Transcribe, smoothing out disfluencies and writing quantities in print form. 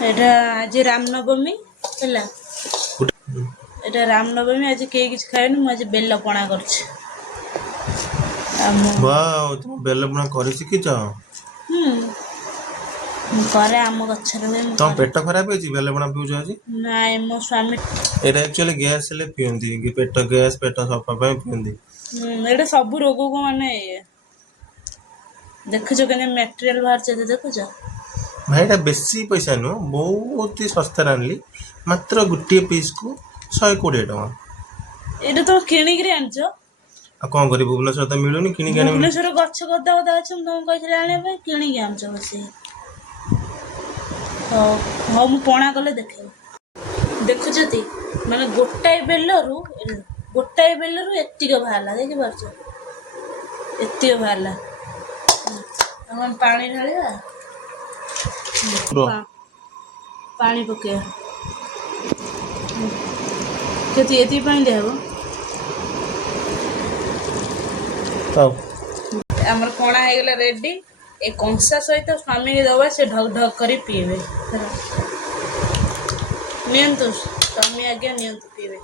এটা আজ রামনবমী ହେଲା এটা রামনবমী আজ କେହି କିଛି ଖାଇବେନି ମୁଁ ଆଜି ବେଲ ପଣା କରୁଛି वाओ तुम बेल पଣା କରି ଶିଖିଛ ମୁଁ କରେ ଆମ ଗଛରେ ହୁଏ ମୁଁ ତମ କରେ ପେଟ ଖରାପ ହେଇଛି ବେଲ ପଣା ପିଉଛ ଆଜି ନାଇଁ ମୋ ସ୍ୱାମୀ ଏଇଟା ଆକ୍ଚୁଆଲି ଗ୍ୟାସ୍ ହେଲେ ପିଅନ୍ତି କି ପେଟ ଗ୍ୟାସ୍ ପେଟ ସଫା ପାଇଁ ପିଅନ୍ତି ଏଇଟା ସବୁ ରୋଗକୁ ମାନେ ଦେଖୁଛ କେମିତି ମ୍ୟାଟେରିଆଲ ବାହାରୁଛି ଦେଖୁଛ ଭାଇ ଏଇଟା ବେଶୀ ପଇସା ନୁହଁ ବହୁତ ଶସ୍ତାରେ ଆଣିଲି ମାତ୍ର ଗୋଟିଏ ପିସ୍କୁ 120 ଟଙ୍କା ଏଇଟା ତମେ କିଣିକିରି ଆଣିଛ ଆଉ କ'ଣ କରିବି ଭୁବନେଶ୍ୱର ତ ମିଳୁନି କିଣିକି ଆଣିବି ଭୁବନେଶ୍ୱର ଗଛ ଗଦା ଗଦା ଅଛି ମୁଁ ତମକୁ କହିଥିଲି ଆଣିବା ପାଇଁ କିଣିକି ଆଣୁଛ ବସିକି ହଉ ହଉ ମୁଁ ପଣା କଲେ ଦେଖେଇବି ଦେଖୁଛନ୍ତି ମାନେ ଗୋଟାଏ ବେଲରୁ ଏତିକ ବାହାରିଲା ଦେଖିପାରୁଛ ଏତିକ ବାହାରିଲା ଆମେ ପାଣି ଢାଳିବା ପାଣି ପକେଇବା କେତେ ଏତିକି ପାଣି ଦିଆହବ ଆମର ପଣା ହେଇଗଲା ରେଡି ଏ କଂସା ସହିତ ସ୍ୱାମୀକି ଦେବା ସେ ଢକ ଢକ କରି ପିଇବେ ନିଅନ୍ତୁ ସ୍ୱାମୀ ଆଜ୍ଞା ନିଅନ୍ତୁ ପିଇବେ